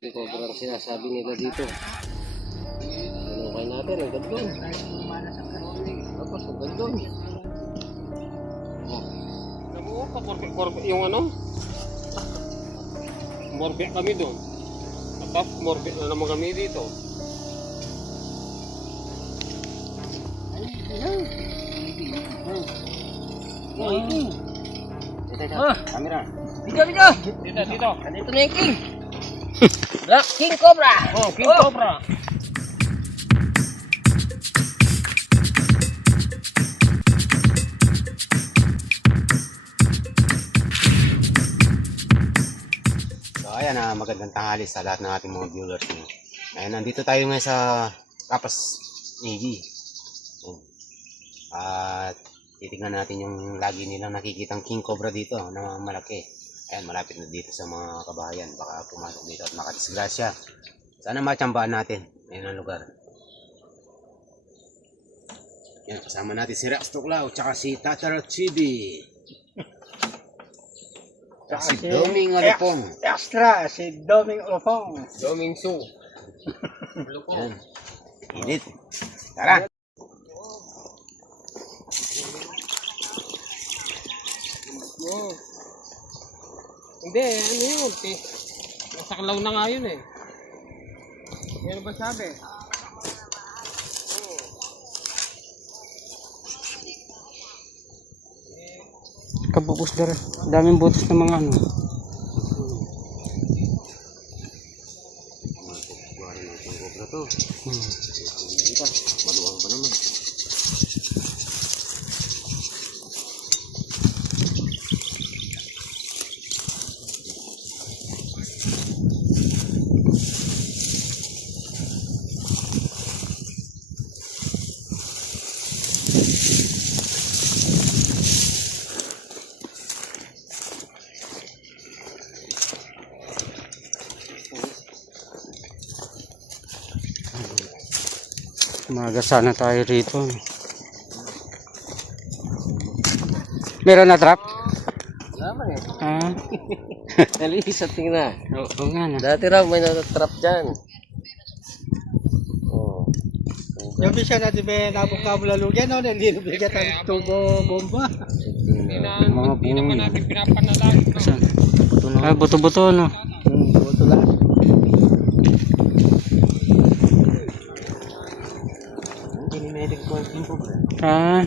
Cobra ang sinasabi nila dito. Tinukay natin, ang gandun. Tapos, ang gandun. Oh. Nabuo pa, korbe yung ano? Morbe kami doon. Tapos, morbe na naman kami dito. Camera. Dito. Dito. Andito na yung king. Black King Cobra. Oh, King Cobra. So ayan, magandang tanghali sa lahat ng ating mga viewers. Ayan, nandito tayo ngayon sa Kapas Navy. At titignan natin yung lagi nilang nakikitang King Cobra dito na malaki. Ayan, malapit na dito sa mga kabahayan. Baka pumasok dito at makadisgrasya. Sana matsambahan natin. Ayan ang lugar. Ayan, kasama natin si Rex Tuklaw, tsaka si Tatara Chibi. Tsaka si Doming Alupong. Extra, si Doming Alupong. Doming Su. Ayan. Init. Tara. Oh. Hindi, ano yun? Nasaklaw na nga yun eh. Ano ba sabi? Kabukos dara. Daming butos ng mga ano. Cobra to. Maluwang pa naman. Umaga sana tayo rito. Meron na trap? Naman eh. Ah. Nalinis at tingnan. Oo nga na. Dati raw may natatrap dyan. Oh. Yung bisa natin may nabong-kabulalugan, no? Nilibigyan ang tubo bomba. Hindi naman natin pinapanalag. Ah, buto-buto no. Buto lang. Pinimedic ko ang King Cobra. Ah.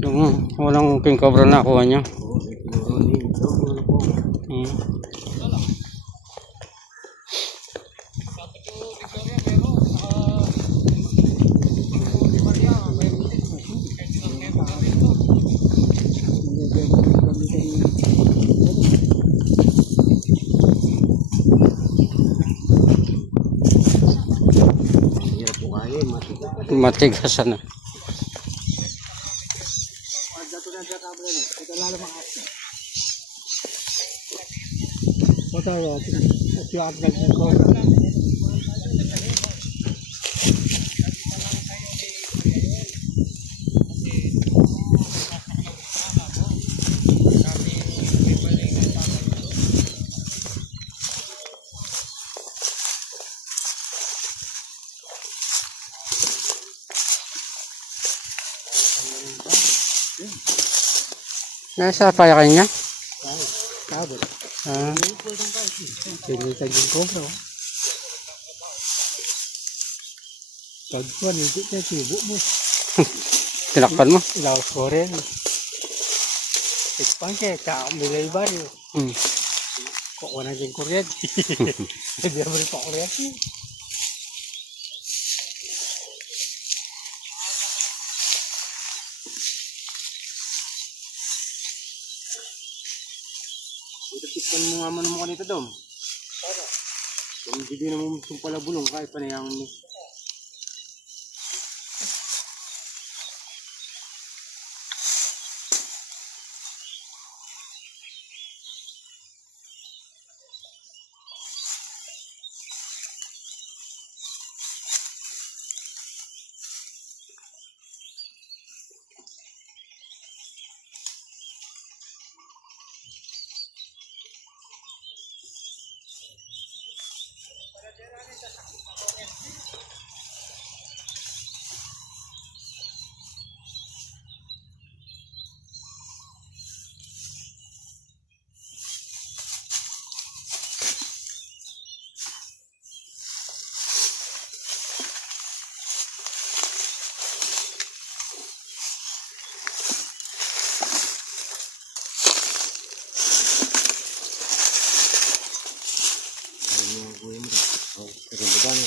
Yung walang King Cobra na kuha niya. Matigas na. Nasa paya kanya? Kabot. Ah. Pinitag yung cobra. Pagpuan, hindi na tubo mo. Tinakpan mo? Ilaos ko rin. Tikpan siya, milay baryo. Kukuha na dyan kuryente. Hindi naman pa kuryente. Tikpan mo nga man mo kanito, Dom. Kung hindi na mo pala bulong, kahit panayang mo. Uwi mo rin. Oh, pero ba na?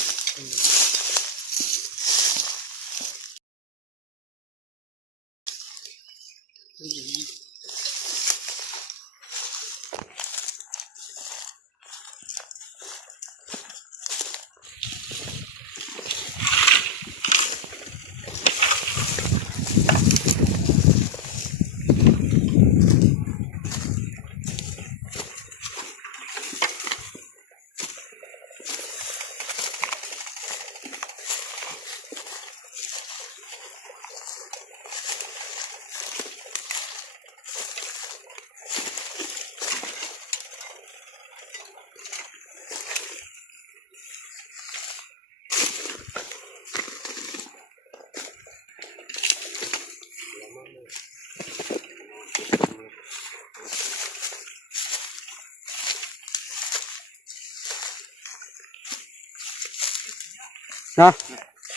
Na,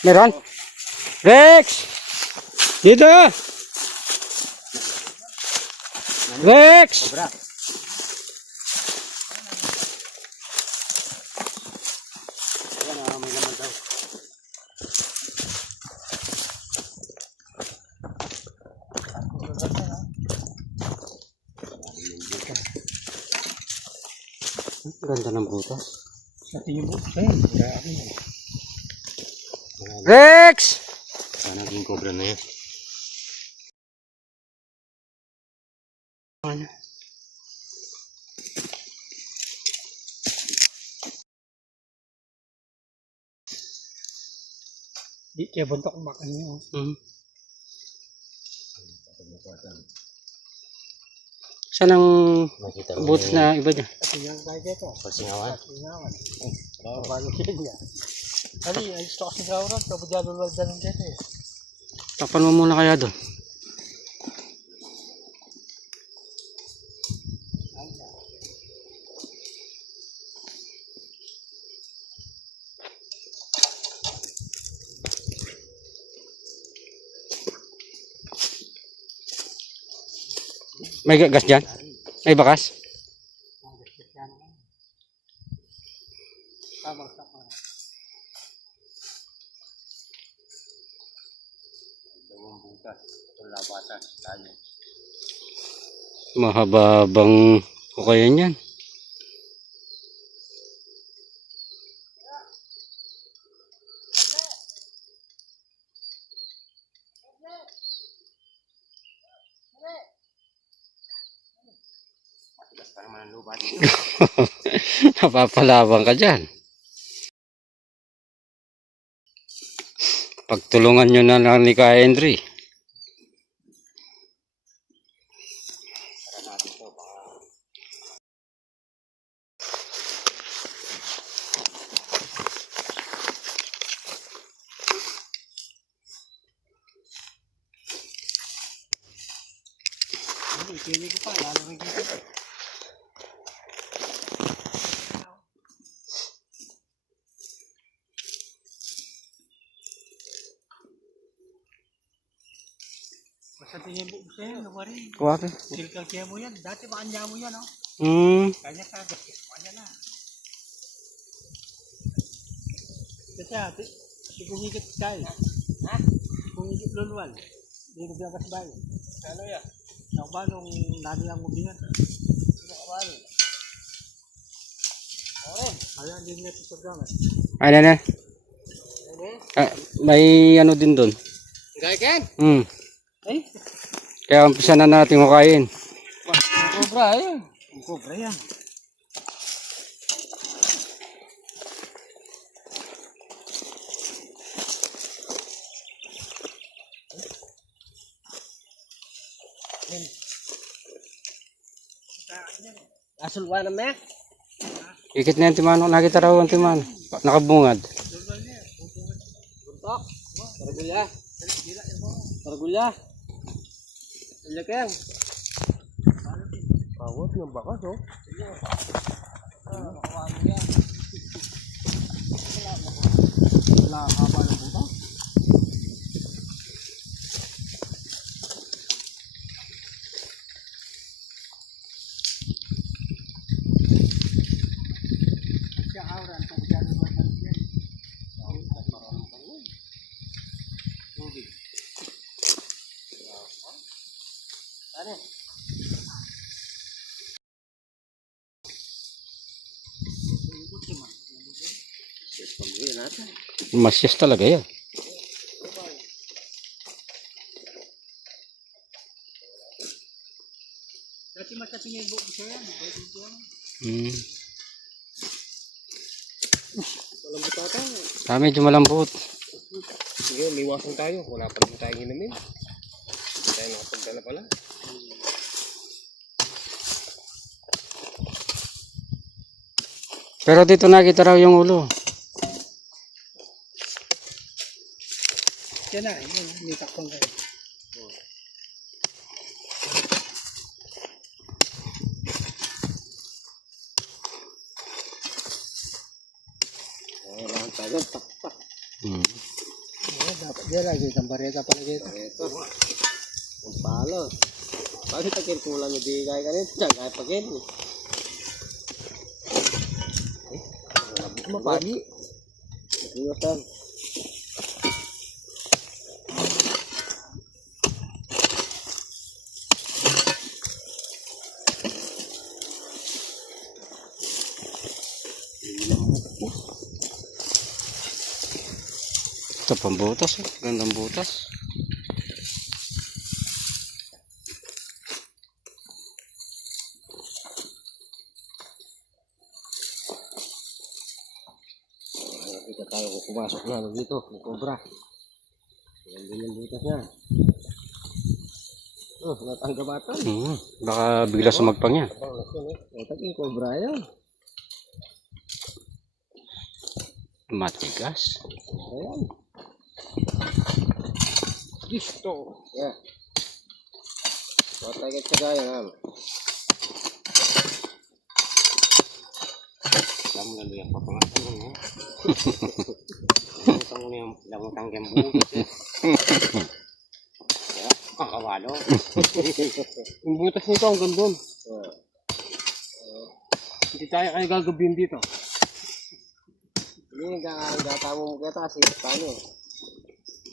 meron? Rex! Dito! Rex! Cobra. Ayan, may laman daw. Ganda ng butas. Sa tingin mo, grabe. Rex! Sana king cobra na yan. Di kaya buntok makan niyo. Saan ang Nakita mo butas na iba niya? Kasi yung tayo dito. pasingawan. Singawan. Bago siya niya. Kali, ayos to kasi gawin. Kapag lulwal dyan dito eh. Tapan mo muna kaya doon. May gas dyan? May bakas? Tabang-sak mo. Dalawang butas. Itong labatas. Tayo. Mahababang kukayan yan. Matigas pa naman ang lupa. Napapalabang ka dyan. Pagtulungan nyo na lang ni Ka Henry. Para natin ito. Baka Ikili ko pa, lalo rin kita. Basta tingin mo sa'yo, lumari. Kuwake. Silkal kaya mo yan. Dati makanya mo yan, oh. Kanya kagad. Kanya na. Kasi ate, sigumigit tayo. Ha? Sigumigit lulwal. Hindi nagbabas bayo. Ano yan? Ako ba nung dami ang mubingan? Sino ka ba nun? Oren. Ayan, hindi nila ito programas. Ano na? May ano din doon. Gaya Ken? Ay? Kaya umpisa na natin hukayin. Ang cobra, ayun. Ang cobra yan. Asulwa na me? Ikit na yung timano. Nakita raw ang timano. Nakabungad. Buntok. Paragulya. Paragulya. Ilak yan. Pawot ng bakas, oh. Wala haba ng buta. Siya auran. Masyas talaga yan. Dati masating yung buko siya yan. Hmm. Malambot ata. Medyo malambot. Sige, liwasan tayo. Wala pa rin tayong inumin. Hindi tayo nakapagdala pala. Pero dito nakita raw yung ulo. Yan na, yun. May takpang kayo. Wala tayo. Takpak. Hmm. Dapat dia lagi isang bareta pala dito. Ito. Ang palo. Bakit akin kulang hindi kaya ganito? Diyan kaya pagin. Mapagi. Ingatan. Ito pambutas. Gandang butas. Kita tayo kung pumasok na dito. Yung cobra. Yan din yung butas niya. Oh, natanggabatan. Hmm. Baka bigla sumagpang yan. Ito yung cobra yan. Matigas. Ayan. Listo. Yeah. Patay ka sa gaya na. Alam mo na pa pangalan mo eh. Ito mo yung lamutang kembugas eh. Kaya, kakawalo. Yung butas nito ang gandun. Hindi tayo kayo gagawin dito. Hindi gata mo kita kasi paano.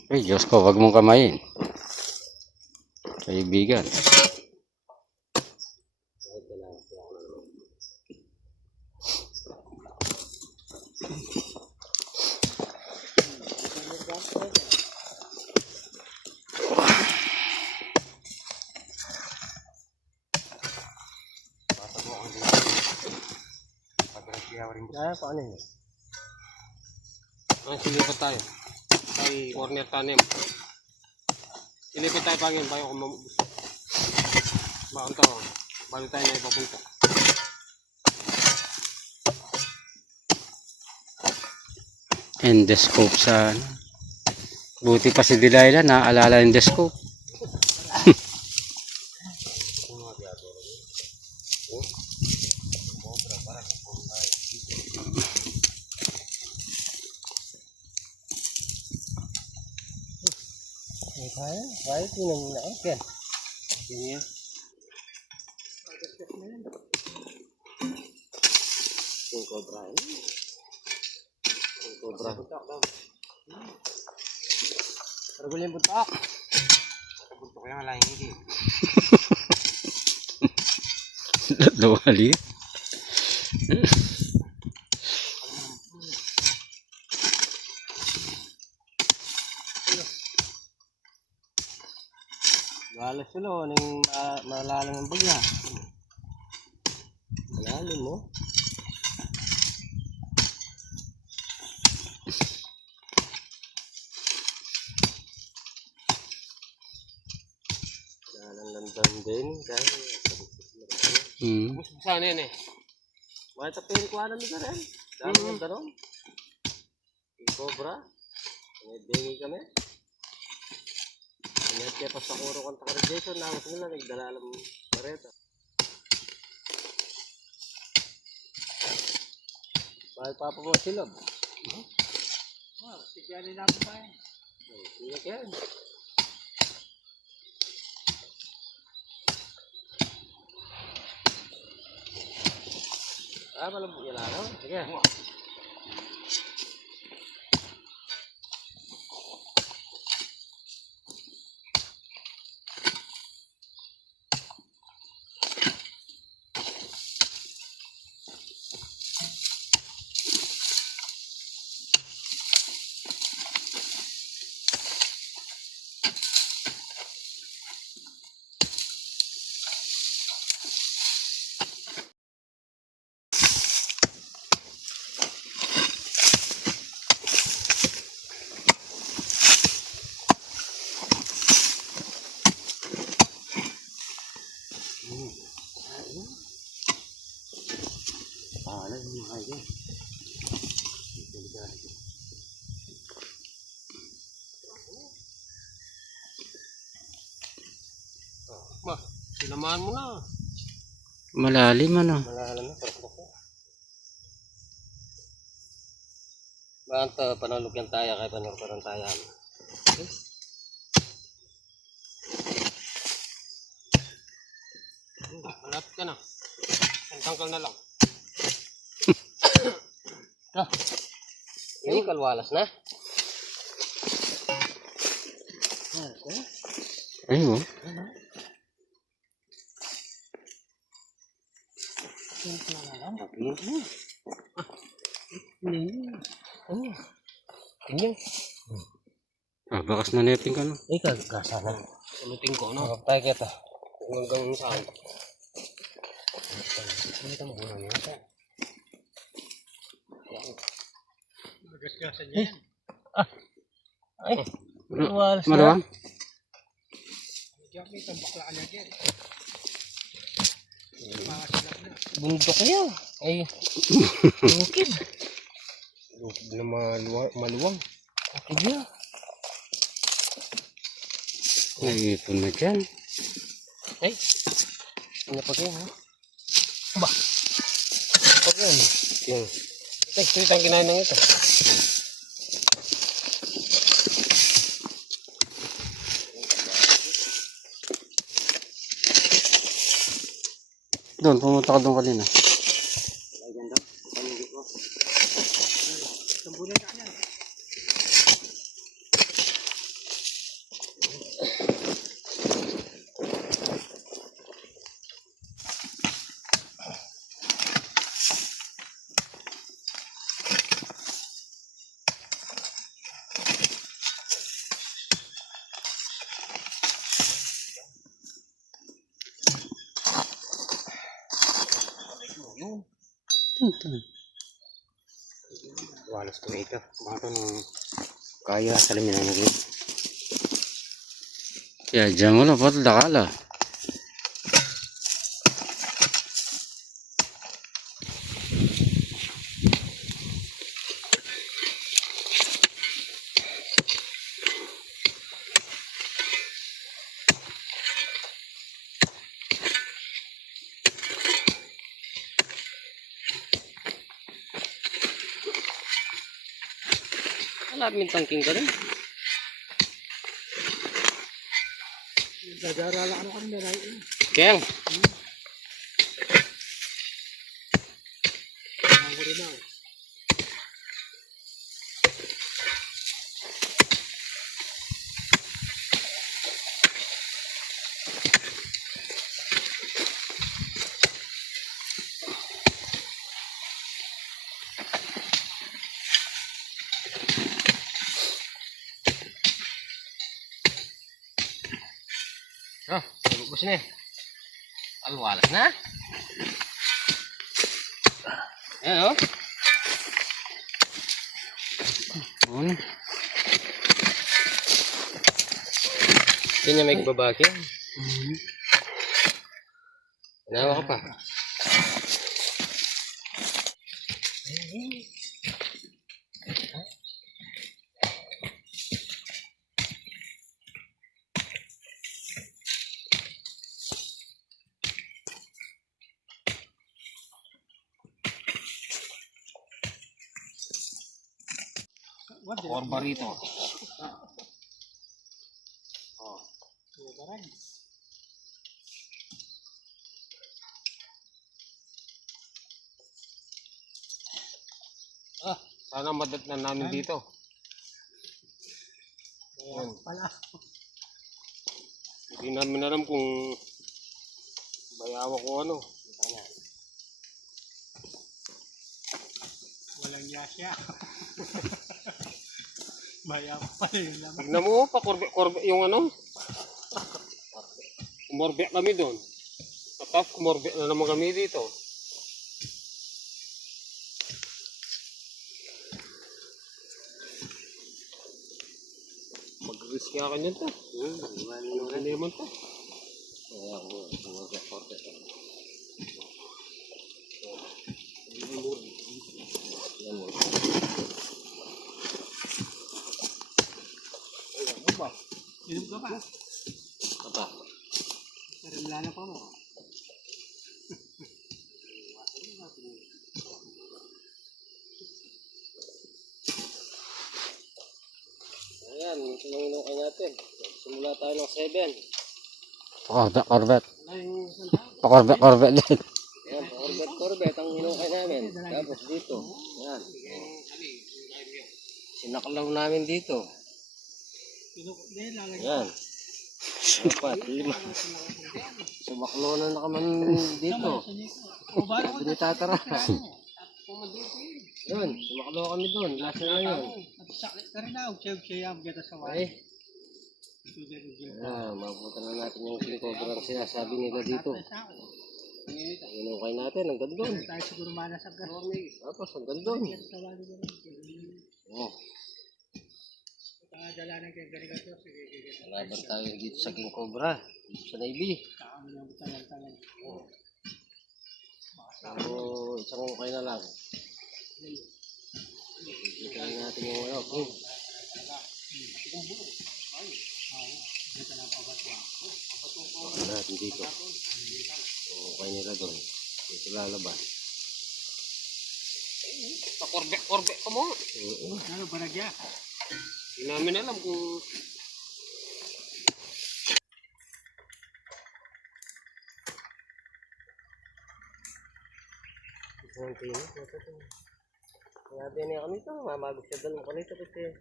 Ay, Diyos ko, wag mong kamayin. Kaibigan. Paano yun? Silipat tayo. Kay corner tanim. Silipat tayo pangin. Bayo kung gusto. Bakit ito? Balik tayo na ipapunta. Endoscope sa ano. Buti pa si Delilah naaalala yung endoscope. Kaya tinan na okay. Tingnan. Yung cobra. Yung cobra. Paragul yung buntak. Buntok yung laing hindi. Lawali. Malas sila o. Nang malalim ang bagya. Malalim mo. Landan din. Sana yan eh. Mga tapiri ko alam nila rin. Dami ng darong. Yung cobra. May bingi kami. Ingat kaya pa sa kuro kong takarigation. Nangos nila. Nagdala alam bareta. Bakit papa mo silab? Tigyanin na po tayo. Ingat yan. Malambot yan ano? Sige. Sinamahan mo na. Malalim ano. Malahala na, parang ko. Banta, panalugyan tayo kay panalugyan tayo. Malapit ka na. Tangkal na lang. Ay, kalwalas na. Ay, oh. Ganyan. Ah, bakas na neping ka no. Ay, kagasa na. Ulitin ko, no? Tayo kita. Hanggang saan. Ano ito muna niya? Magasgasan niya yan. Ay, kalwalas na. Maluwang? Diyan may tambaklaan niya dyan. Bundok niya. Ay, bukid. Bukid na maluwang. Bukid niya. Naipon na dyan. Ay, ano pa kayo, ha? Ba? Pag yan. Yan. Ito ang kinain ng ito. Doon, pumunta ka doon kanina. Lagyan daw. Paningit mo. Tambunan ka niya. Walas ko na ito. Baka nung kaya salamin na naging. Ya, dyan mo lang, pati dakala. Wala tangking ka rin. Gagarala ano kami na rin. Keng. Ako rin na. Oh, bubus na eh. Alwalas na. Ayan, oh. Ano? Kanya may babaki. Nawa ka pa. Korba rito. Oh. Barang. Ah, sana madat na namin dito. Kaya pala. Hindi namin alam kung bayawa ko ano. Walang yasya. Bayaw pala yun naman. Tignan mo pa, korbe yung ano. Kumorbe kami doon. Tapos kumorbe na naman kami dito. Mag-risk ka kanyan to. Ano naman to? Kaya ako, kumorbe. Inom ka ba? Apa? Pero Wala na pa mo. Ayan, ito lang inukay natin. Simula tayo ng 7. Corvette. Corvette din. Ayan, Corvette ang inukay namin. Tapos dito. Ayan. Sinaklaw namin dito. Ayan. 4, 5. Sumaklo na naman dito. Sabi ni Tatara. Yun, sumaklo kami doon. Last na yun. Ay. Mapunta na natin yung king cobra ang sinasabi nila dito. Inukay natin, hanggang doon. Tapos hanggang doon. Oh. Laban tayo dito sa king cobra. Dito sa Navy. So, isang ukay na lang. Ikay natin yung ano, king. Natin dito. So, ukay nila doon. Dito lalabas. Pakorbe ka mo. Ano ba nagya? Hindi namin alam kung... Kaya din kami ito. Mamagos siya doon kami ito kasi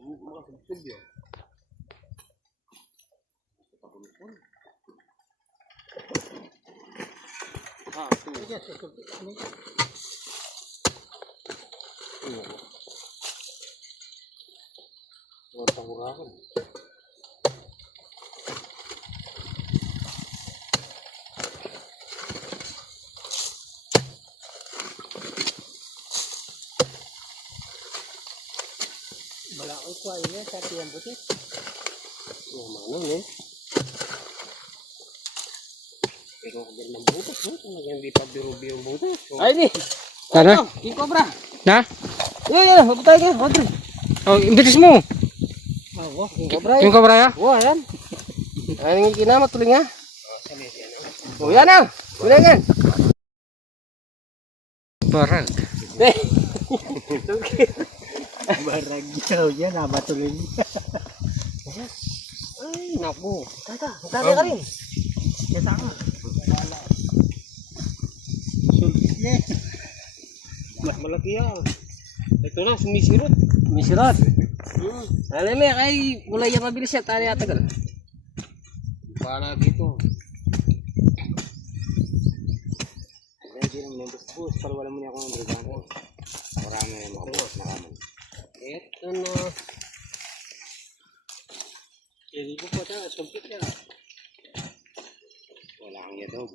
makasubsub yun. Malaki ko ay yan, sa tiyang butit. Ano eh. Pero kung ng butas, no? Kung hindi pa biro-biro ang butas. So, Ay di! Ano? King cobra! Na? Yan, mabutay ka, Rodri. Oh, imbilis mo. King cobra Yung cobra ya? oh, ayan. Ayan yung kinama, tuloy nga. Oh, yan na! Gulangan! Barang. Baragyaw yan, nabatuloy niya. Ay, naku. Tata, tata ka rin. Kaya ka. Sulpit niya. mas malaki yan. Ito na, sumisirot. Misirot. Alam mo, kay mulay yan mabilis yan. Tali atagal. Para dito. Hindi naman yung bus. Para wala mo niya akong brigante. Marami na yung mga bus na kamay. Ito na. Hindi ko po ito, sulpit niya. Wala kang yadog.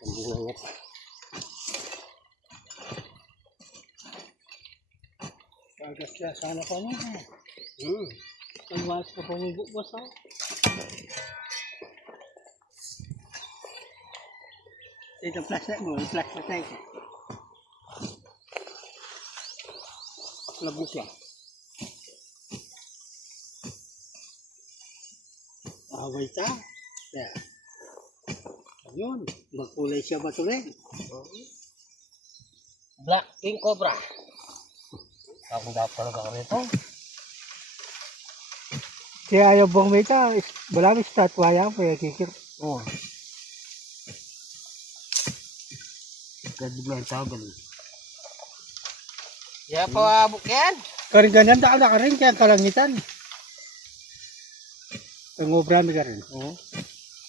Hindi na nga. Kagas siya, sana pa mo. Ang mas ka pumibukbos ako. Ito flashlight mo, flashlight tayo. Paklab mo siya. Away ta. Yeah. Ayun, magkulay siya batuloy. Black King Cobra. Akong dapat talaga ka nito. Kaya ayaw bang may ta, wala may statwa yan, kaya kikir. Oh. Ganda ang tagal. Ya pa bukyan. Karing ganyan daan na ka rin, kaya kalangitan. Ang obrami ka rin. Oo.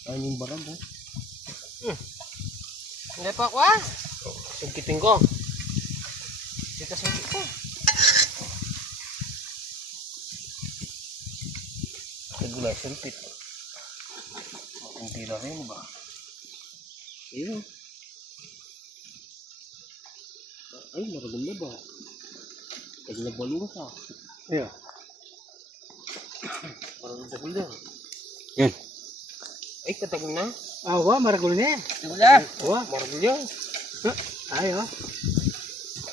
Ayun yung barang ko. Hindi pa kwa. Sungkitin ko. Dito sa ko. Regular sungkit. Makunti na rin ba? Ayun. Ay, maragol na ba? Taglabalo mo sa. Ayun. Maragol na. Yun. Ay, katagol na. Wa, maragol na eh. Wala. Wa. Maragol yan. Ay,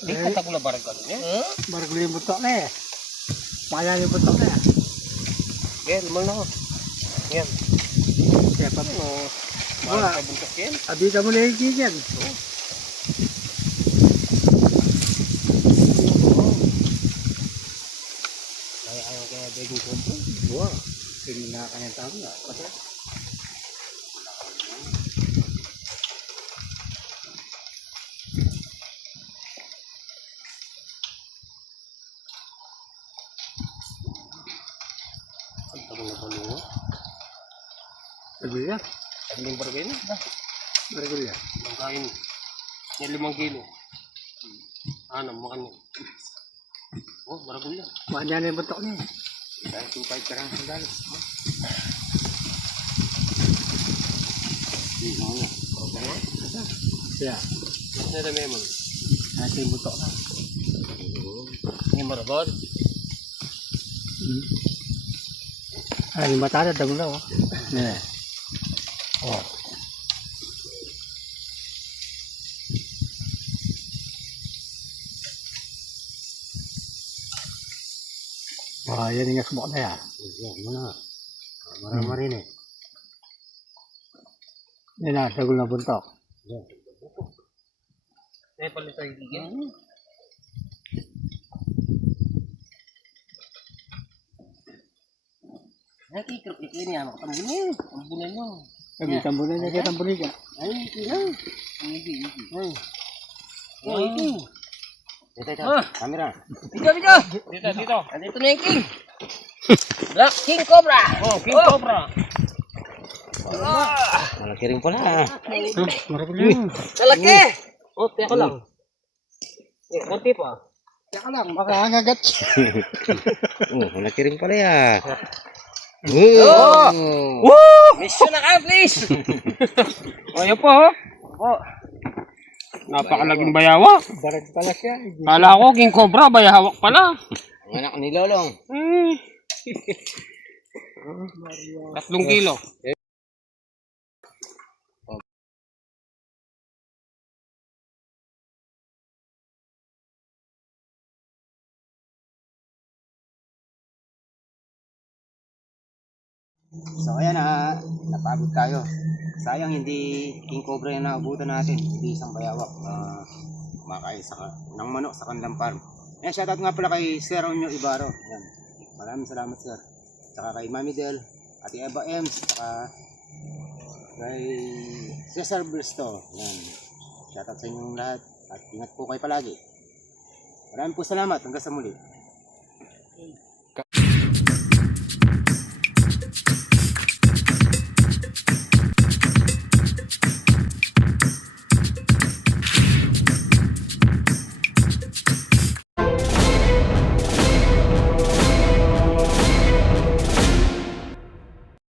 Ay, katagol na baragol niya. maragol yung butok na eh. Mayan yung butok na eh. Yan, lumal na ako. Yan. Kaya pa, Maragol ka buntok yan. abita mo na yung chicken. Kaya ayaw kaya bagong kompro. Wa, hindi na kanyang tao nga. Ang tagal na balo. Maragol yan. Tagling baragay na. Maragol yan. Ang kain. Yan 5 kilo. Ano, makan mo. Oh, maragol yan. Mayan yung butok na eh. Dahil 2.5 ka lang sandali. Kaya, Mas na dami mo. ito yung butok na. Yung maragol. Ay, yung mata na, damo na oh. Yeah. Oh. Yan yung sumok na yan. Yan mo na. Marama rin eh. Yan na, sagol na buntok. Kaya pala tayo bigyan. Nakikirap ni Kenya, makatambunin. Tambunan nyo. Sabi, tambunan niya kaya tambunin ka. Ay, hindi lang. Hindi. Ay. Ay. Dito, Ah. camera. Dito. Dito. Andito na yung king. Black King Cobra. Oh, King Cobra. Malaki rin pala. Marapol yan. Lalaki. Oh, teka lang. Eh, konti pa. Teka lang, makahangagat. Malaki rin pala ya. Oh! Woo! Mission accomplished! O, yun po, oh. Oh. Napakalaging bayawak. Darag pala siya. Kala ko, King Cobra, bayawak pala. Ang anak ni Lolong. 3 kilo. So ayan napagod tayo. Sayang hindi king cobra yung naabutan natin, hindi isang bayawak kumakain ng manok sa kanilang farm. Ayan, shoutout nga pala kay Sir Onyo Ibarro. Ayan. Maraming salamat sir. Tsaka kay Mami Del, Ate Eva Ems, tsaka kay Cesar Bristo. Ayan. Shoutout sa inyong lahat at ingat po kayo palagi. Maraming po salamat, hanggang sa muli.